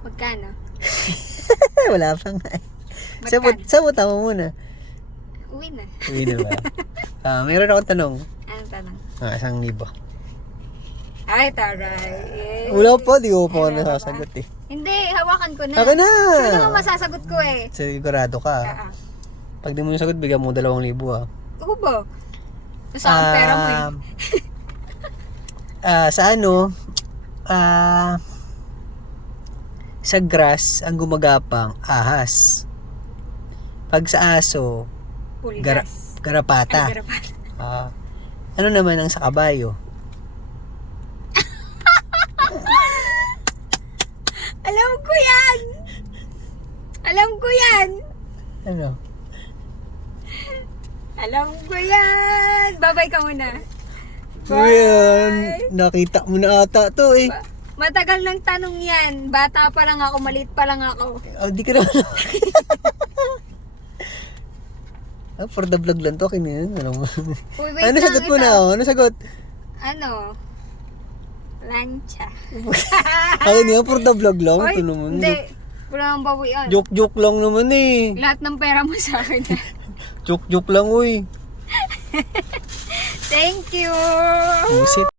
Magkano? Wala pa nga. Magkano? Sabot mo muna. Uwi na. Uwi na ba? Mayroon akong tanong. Anong tanong? 1,000. Ay, taray. Wala pa, di ko pa nasasagot eh. Hindi, hawakan ko na. Akin na! Sino naman masasagot ko eh? Sigurado ka. Pag di mo yung sagot, bigyan mo 2,000 ah. Oo ba? Saan pera mo eh? Sa ano, sa grass, ang gumagapang, ahas. Pag sa aso, Pulgas. garapata. Ay, garapan. Ano naman ang sa kabayo? Alam ko yan! Alam ko yan! Ano? Alam ko yan! Babay ka muna. Ayan, nakita mo na ata to eh. Matagal ng tanong yan. Bata pa lang ako, maliit pa lang ako. Di ka naman. For the vlog lang to, kinin. Ano Uy, ano lang, sagot mo ito. na? Ano sagot? Ano? Lancha. Akin yan, for the vlog lang. Uy, Ito naman. hindi. Wala nang bawian. Joke lang naman eh. Lahat ng pera mo sa akin. Joke lang, uy. Thank you! Busit.